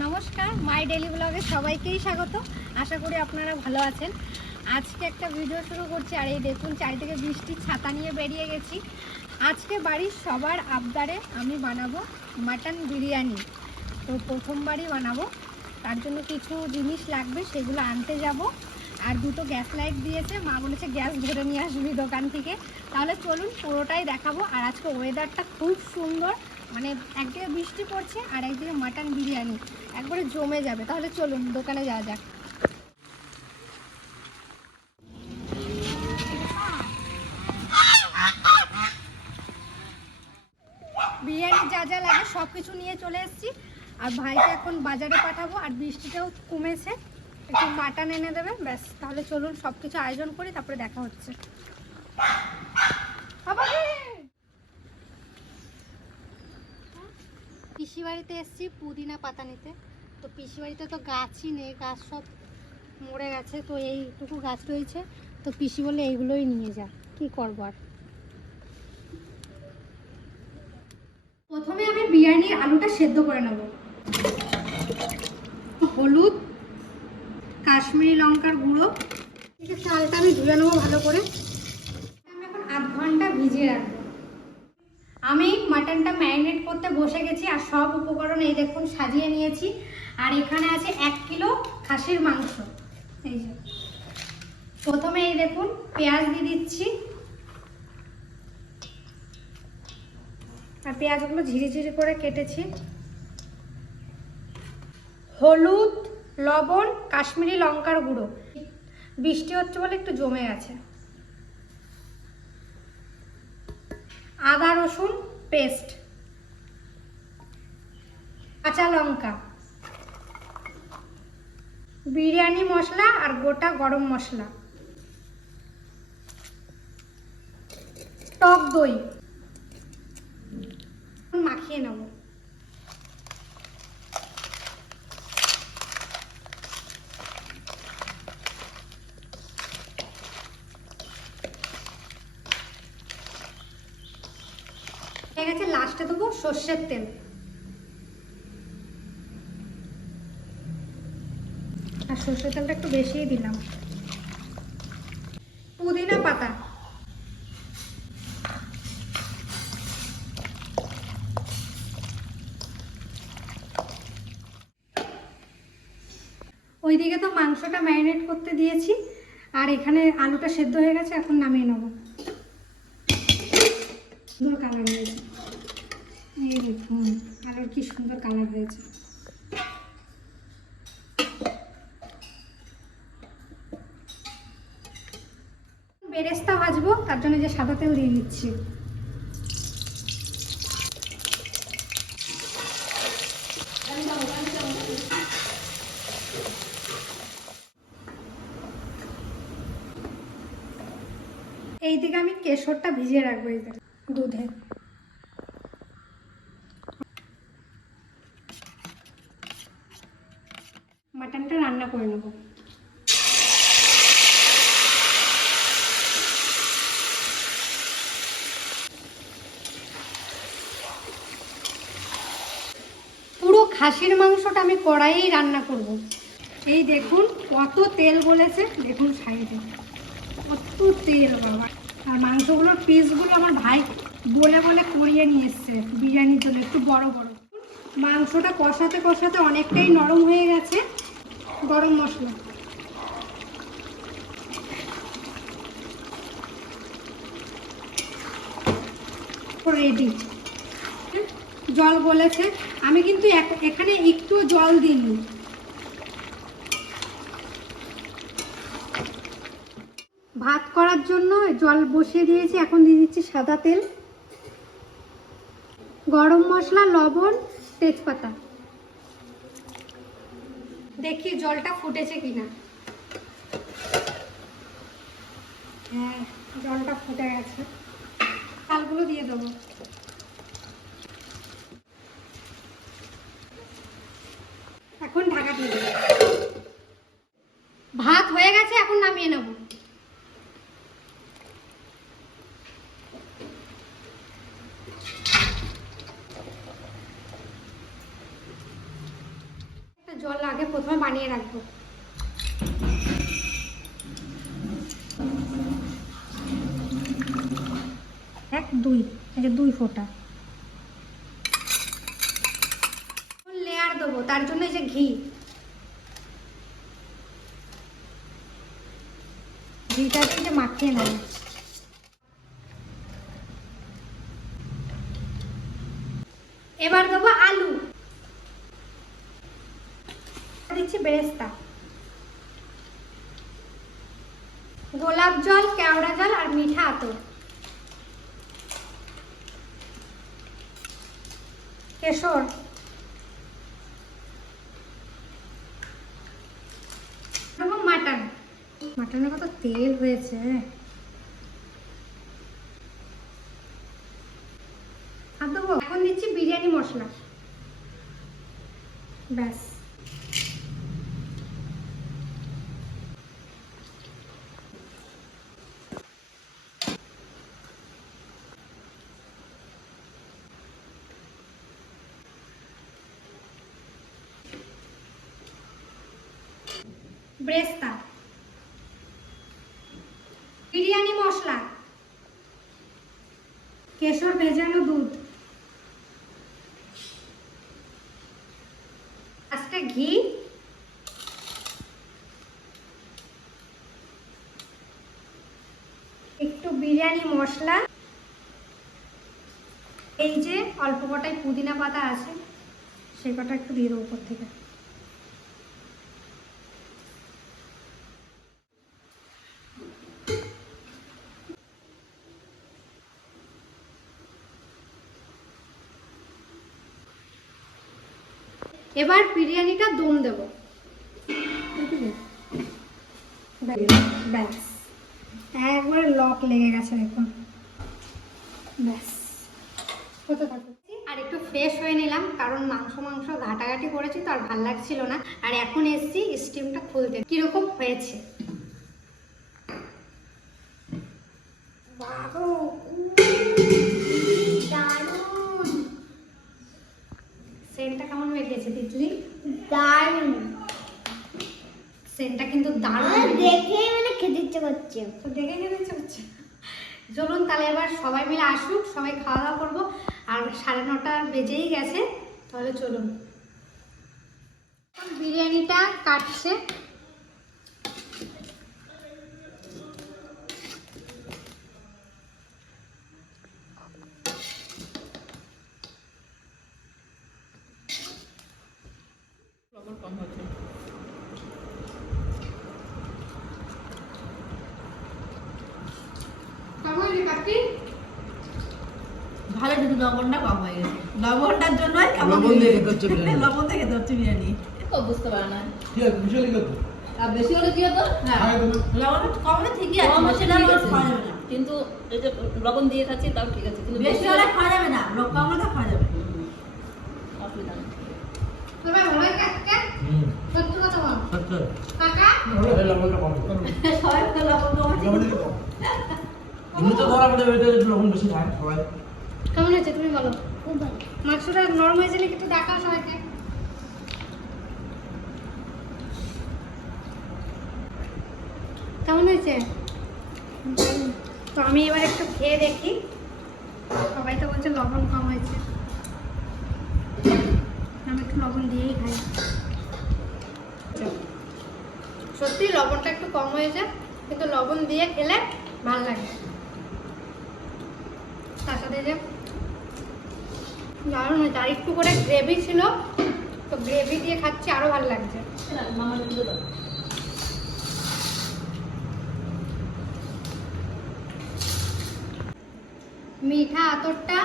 নমস্কার, মাই ডেলি ব্লগে সবাইকেই স্বাগত। আশা করি আপনারা ভালো আছেন। আজকে একটা ভিডিও শুরু করছি, আর এই দেখুন চারিদিকে বৃষ্টির ছাতা নিয়ে বেরিয়ে গেছি। আজকে বাড়ির সবার আবদারে আমি বানাবো মাটন বিরিয়ানি। তো প্রথমবারই বানাবো। তার জন্য কিছু জিনিস লাগবে, সেগুলো আনতে যাব। আর দুটো গ্যাস লাইট দিয়েছে, মা বলেছে গ্যাস ধরে নিয়ে আসবি দোকান থেকে। তাহলে চলুন পুরোটাই দেখাবো। আর আজকে ওয়েদারটা খুব সুন্দর মানে একদিকে বৃষ্টি পড়ছে আর একদিকে মাটন বিরিয়ানি। একবারে জমে যাবে। তাহলে চলুন, দোকানে যাওয়া যাক। বিরিয়ানি যা যা লাগে সব কিছু নিয়ে চলে এসেছি। আর ভাইকে এখন বাজারে পাঠাবো। আর বৃষ্টিটাও কমেছে। একটু মাটন এনে দেবে। ব্যাস, তাহলে চলুন সব কিছু আয়োজন করি, তারপরে দেখা হচ্ছে। বাবারে! পিসি বাড়িতে এসেছি পুদিনা পাতা নিতে। তো পিসি বাড়িতে তো গাছই নেই, গাছ সব মরে গেছে, তো এইটুকু গাছ রয়েছে। তো পিসি বলে এইগুলোই নিয়ে যা, কি করব আর? প্রথমে আমি বিরিয়ানির আলুটা সেদ্ধ করে নেব। হলুদ, কাশ্মীরি লঙ্কার গুঁড়ো। চালটা আমি ধুয়ে নেব ভালো করে। আমি এখন আধ ঘণ্টা ভিজিয়ে রাখব। আমি মাটনটা ম্যারিনেট করতে বসে গেছি আর সব উপকরণ এই দেখুন সাজিয়ে নিয়েছি। আর এখানে আছে এক কিলো খাসির মাংস। এই যে। প্রথমে এই দেখুন পেঁয়াজ দিয়ে দিচ্ছি। আর পেঁয়াজগুলো ঝিরি ঝিরি করে কেটেছি। হলুদ, লবণ, কাশ্মীরি লঙ্কার গুঁড়ো। বৃষ্টি হচ্ছে বলে একটু জমে গেছে। আদা রসুন পেস্ট। কাঁচা লঙ্কা। বিরিয়ানি মশলা আর গোটা গরম মশলা। টক দই। মাখিয়ে নেব হয়ে গেছে লাস্টে দেবো সর্ষের তেল। আর সর্ষের তেলটা একটু বেশিই দিলাম। পুদিনা পাতা। ওইদিকে তো মাংসটা ম্যারিনেট করতে দিয়েছি, আর এখানে আলুটা সেদ্ধ হয়ে গেছে, এখন নামিয়ে নেব সুন্দর কালার হয়েছে এই দেখুন আলুর কি সুন্দর কালার হয়েছে। বেরেস্তা ভাজবো, তার জন্য যে সাদা তেল দিয়ে দিচ্ছি। এই দিকে আমি কেশরটা ভিজিয়ে রাখব, এই দুধে মাটনটা রান্না করে নেব পুরো খাসির মাংসটা আমি কড়াইয়েই রান্না করব। এই দেখুন, কত তেল বলেছে দেখুন সাইডে। কত তেল, বাবা। আর মাংসগুলোর পিসগুলো আমার ভাই বলে বলে করিয়ে নিয়ে এসছে বিরিয়ানির জন্য, একটু বড় বড়। মাংসটা কষাতে কষাতে অনেকটাই নরম হয়ে গেছে, গরম মশলা। রেডি জল বলেছে আমি কিন্তু এখানে একটু জল দিইনি। ভাত করার জন্য জল বসিয়ে দিয়েছি। এখন দিয়ে দিচ্ছি সাদা তেল, গরম মশলা, লবণ, তেজপাতা। দেখি জলটা ফুটেছে কিনা। হ্যাঁ জলটা ফুটে গেছে। চালগুলো দিয়ে দেবো এখন ঢাকা দিয়ে দেবো ভাত হয়ে গেছে এখন নামিয়ে নেব। জল আগে প্রথমে বানিয়ে রাখব। এক দুই এই যে দুই ফোঁটা। লেয়ার দেবো তার জন্য এই যে ঘি। ঘিটা কিন্তু মাখিয়ে নেব। এবার দেবো আলু। দিচ্ছি বেরেস্তা। গোলাপ জল, কেওড়া জল আর মিঠা আতর। কেশর। মাটন। মাটনে কত তেল হয়েছে। আর দেবো এখন দিচ্ছি বিরিয়ানি মশলা। ব্যাস। ব্রেস্তা। বিরিয়ানি মশলা। কেশর ভেজানো দুধ। আজকে ঘি। একটু বিরিয়ানি মশলা। এই যে অল্প কটায় পুদিনা পাতা আছে, সে কটা একটু দিয়ে দেবো উপর থেকে। এবার বিরিয়ানিটা দম দেব। একবার লক লেগে গেছে দেখুন। আর একটু ফ্রেশ হয়ে নিলাম কারণ মাংস মাংস ঘাটাঘাটি করেছি তো আর ভালো লাগছিল না। আর এখন এসছি স্টিমটা খুলতে। কীরকম হয়েছে? বাবু, বেরিয়েছে তিতলি দারুণ। সেন্টটা কিন্তু দারুণ। দেখে মানে খেতে ইচ্ছে করছে। তো দেখে খেতে ইচ্ছে করছে। চলুন তাহলে এবার সবাই মিলে আসুক সবাই খাওয়া দাওয়া করব। আর সাড়ে নটা বেজেই গেছে তাহলে চলুন। বিরিয়ানিটা কাটছে লবণ কম হচ্ছে কেমন হয়েছে কাকি ভালো কিন্তু লবণটা কম হয়ে গেছে। লবণটার জন্য লবণ দিয়ে খেতে হচ্ছে বিরিয়ানি। লবণ থেকে খেতে হচ্ছে বিরিয়ানি। বুঝতে পারে না। ঠিক আছে বিশালই কত আর বেশি হলে কি হতো? হ্যাঁ। খাই দেবে। লবণ কম হলে ঠিকই আছে কম হলে হলে ঠিক আছে। খাওয়া যাবে না। কিন্তু এই যে লবণ দিয়ে খাচ্ছি তাও ঠিক আছে কিন্তু বেশি হলে খাওয়া যাবে না কম হলে খাওয়া যাবে। অসুবিধা নেই। তোমার ভালো কাকা সত্যি কথা বল। কাকা? লবণটা কম। সবাই তো লবণ কম। ধরা পড়ে লবণ বেশি সবাই কেমন তুমি বলো? খুব ভালো নরম হয়েছে নাকি সবাইকে। কেমন হয়েছে? তো আমি এবার একটু খেয়ে দেখি। সবাই তো বলছে লবণ কম হয়েছে। আমি একটু লবণ দিয়েই খাই। সত্যি লবণটা একটু কম হয়েছে, কিন্তু লবণ দিয়ে খেলে ভালো লাগে। সাথে যে দারুণ হয়েছে। আর একটু করে গ্রেভি ছিল, তো গ্রেভি দিয়ে খাচ্ছি, আরও ভালো লাগছে। মিঠা আতরটা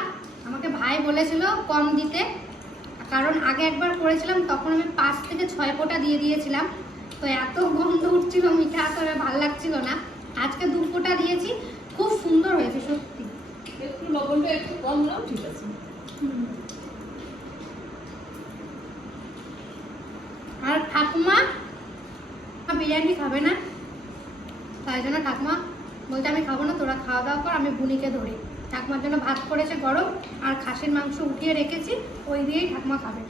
আমাকে ভাই বলেছিল কম দিতে, কারণ আগে একবার করেছিলাম, তখন আমি পাঁচ থেকে ছয় ফোঁটা দিয়ে দিয়েছিলাম। তো এত গন্ধ উঠছিল মিঠা আতরে, ভালো লাগছিল না। আজকে দু ফোঁটা দিয়েছি, খুব সুন্দর হয়েছে, সত্যি। একটু লবণটা একটু কম নাও, ঠিক আছে। আর ঠাকুমা বিরিয়ানি খাবে না? তাই জন্য ঠাকুমা আমি খাব না, তোরা খাওয়া দাওয়া কর, আমি বুনিকে ধরি। ঠাকুমার জন্য ভাত করেছে গরম, আর খাসির মাংস উঠিয়ে রেখেছি, ওই দিয়েই ঠাকুমা খাবে।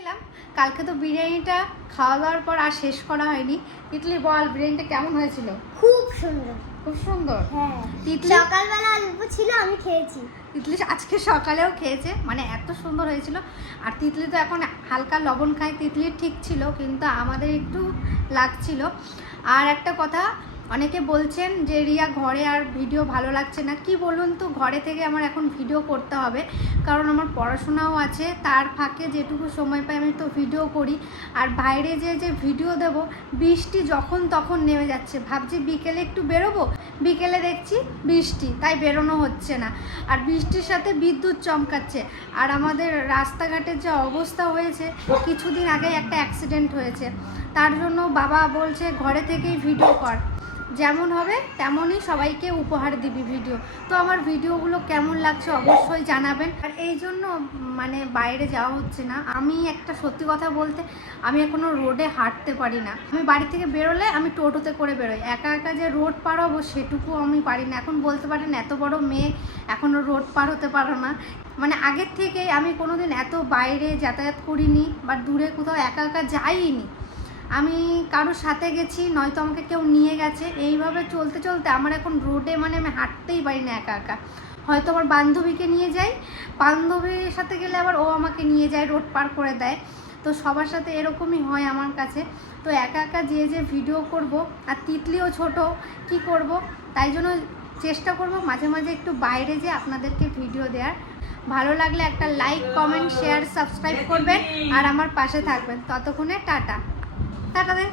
এলাম। কালকে তো বিরিয়ানিটা খাওয়া দাওয়ার পর আর শেষ করা হয়নি। তিতলি বল, বিরিয়ানিটা কেমন হয়েছিল? খুব সুন্দর। খুব সুন্দর। হ্যাঁ। তিতলি সকালবেলা অল্প ছিল আমি খেয়েছি। তিতলি আজকে সকালেও খেয়েছে মানে এত সুন্দর হয়েছিল। আর তিতলি তো এখন হালকা লবণ খায় তিতলি ঠিক ছিল কিন্তু আমাদের একটু লাগছিল। আর একটা কথা অনেকে বলছেন যে, রিয়া, ঘরে আর ভিডিও ভালো লাগছে না। কি বলুন তো, ঘরে থেকে আমার এখন ভিডিও করতে হবে। কারণ আমার পড়াশোনাও আছে, তার ফাঁকে যেটুকু সময় পাই আমি তো ভিডিও করি। আর বাইরে যে যে ভিডিও দেব, বৃষ্টি যখন তখন নেমে যাচ্ছে। ভাবছি বিকেলে একটু বেরোবো, বিকেলে দেখছি বৃষ্টি, তাই বেরোনো হচ্ছে না। আর বৃষ্টির সাথে বিদ্যুৎ চমকাচ্ছে। আর আমাদের রাস্তাঘাটের যে অবস্থা হয়েছে, কিছুদিন আগে একটা অ্যাক্সিডেন্ট হয়েছে। তার জন্য বাবা বলছে, ঘরে থেকেই ভিডিও কর। যেমন হবে, তেমনই সবাইকে উপহার দিবি ভিডিও। তো আমার ভিডিওগুলো কেমন লাগছে অবশ্যই জানাবেন। আর এই জন্য মানে বাইরে যাওয়া হচ্ছে না। আমি একটা সত্যি কথা বলতে, আমি এখনও রোডে হাঁটতে পারি না। আমি বাড়ি থেকে বেরোলে আমি টোটোতে করে বেরোই। একা একা যে রোড পার হব সেটুকু আমি পারি না। এখন বলতে পারেন, এত বড় মেয়ে এখনও রোড পার হতে পারো না। মানে আগের থেকে আমি কোনোদিন এত বাইরে যাতায়াত করিনি বা দূরে কোথাও একা একা যাইনি। আমি কারোর সাথে গেছি, নয়তো আমাকে কেউ নিয়ে গেছে। এইভাবে চলতে চলতে আমার এখন রোডে মানে আমি হাঁটতেই পারি না একা একা। হয়তো আমার বান্ধবীকে নিয়ে যাই, বান্ধবীর সাথে গেলে আবার ও আমাকে নিয়ে যায় রোড পার করে দেয়। তো সবার সাথে এরকমই হয় আমার কাছে। তো একা একা যে যে ভিডিও করব, আর তিতলিও ছোট, কি করব? তাই জন্য চেষ্টা করব মাঝে মাঝে একটু বাইরে যে আপনাদেরকে ভিডিও দেওয়ার ভালো লাগলে একটা লাইক কমেন্ট শেয়ার সাবস্ক্রাইব করবেন। আর আমার পাশে থাকবেন। ততক্ষণে টাটা। টাটা দে